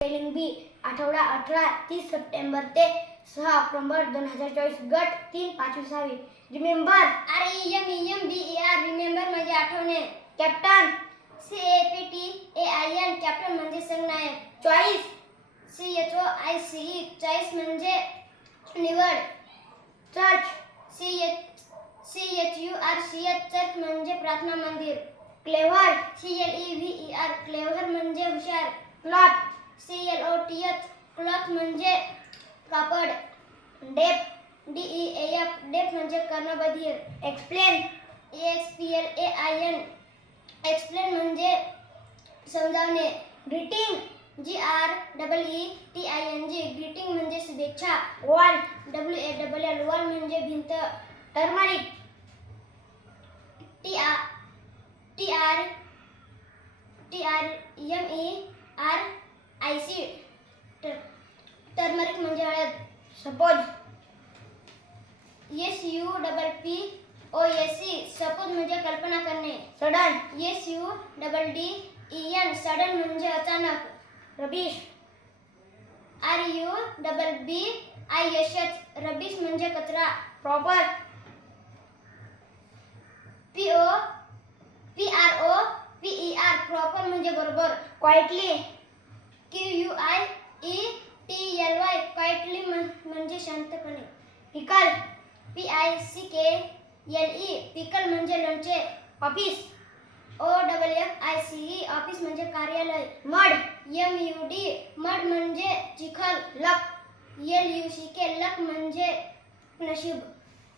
Spelling बी आठवडा 18 30 September ते 6 October 2024 गट 3 5वी 6वी रिमेंबर REMEMBER रिमेंबर म्हणजे आठवणे. कॅप्टन CAPTAIN कॅप्टन म्हणजे संगनायक. चॉईस CHOICE चॉईस म्हणजे निवड. चर्च CHURCH चर्च म्हणजे प्रार्थना मंदिर. क्लेव्हर CLEVER क्लेव्हर म्हणजे हुशार. क्लॉथ CLOTH क्लॉथ म्हणजे कापड. डेप DEAF डेफ म्हणजे कर्णबधिर. एक्सप्लेन EXPLAIN एक्सप्लेन म्हणजे समजावणे. ग्रीटिंग GREETING ग्रीटिंग म्हणजे शुभेच्छा. वॉल WALL वॉल म्हणजे भिंत. टर्मरिक TRMERIC टर्मरिक म्हणजे हळद. सपोज SUPPOSE सपोज म्हणजे कल्पना करणे. सडन SUDDEN सडन म्हणजे अचानक. रबिश RUBBISH रबिश म्हणजे कचरा. प्रॉपर PROPER प्रॉपर म्हणजे बरोबर. क्वाइटली QUIETLY क्वाइटली म्हणजे शांतपणे. पिकल PICKLE पिकल म्हणजे लोणचे. ऑफिस OFFICE ऑफिस म्हणजे कार्यालय. मड MUD मड म्हणजे चिखल. लक LUCK लक म्हणजे नशीब.